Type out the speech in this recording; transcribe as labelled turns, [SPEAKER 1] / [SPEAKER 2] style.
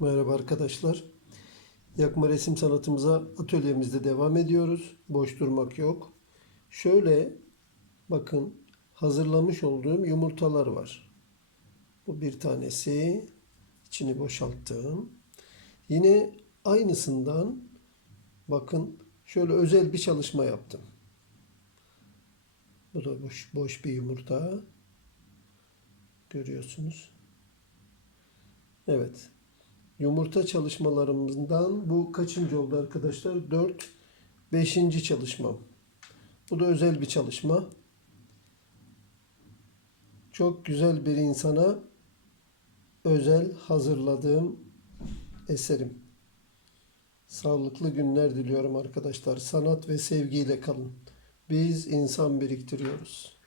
[SPEAKER 1] Merhaba arkadaşlar. Yakma resim sanatımıza atölyemizde devam ediyoruz. Boş durmak yok. Şöyle bakın hazırlamış olduğum yumurtalar var. Bu bir tanesi. İçini boşalttım. Yine aynısından bakın şöyle özel bir çalışma yaptım. Bu da boş, boş bir yumurta. Görüyorsunuz. Evet. Yumurta çalışmalarımızdan bu kaçıncı oldu arkadaşlar? 4 5. çalışmam. Bu da özel bir çalışma. Çok güzel bir insana özel hazırladığım eserim. Sağlıklı günler diliyorum arkadaşlar. Sanat ve sevgiyle kalın. Biz insan biriktiriyoruz.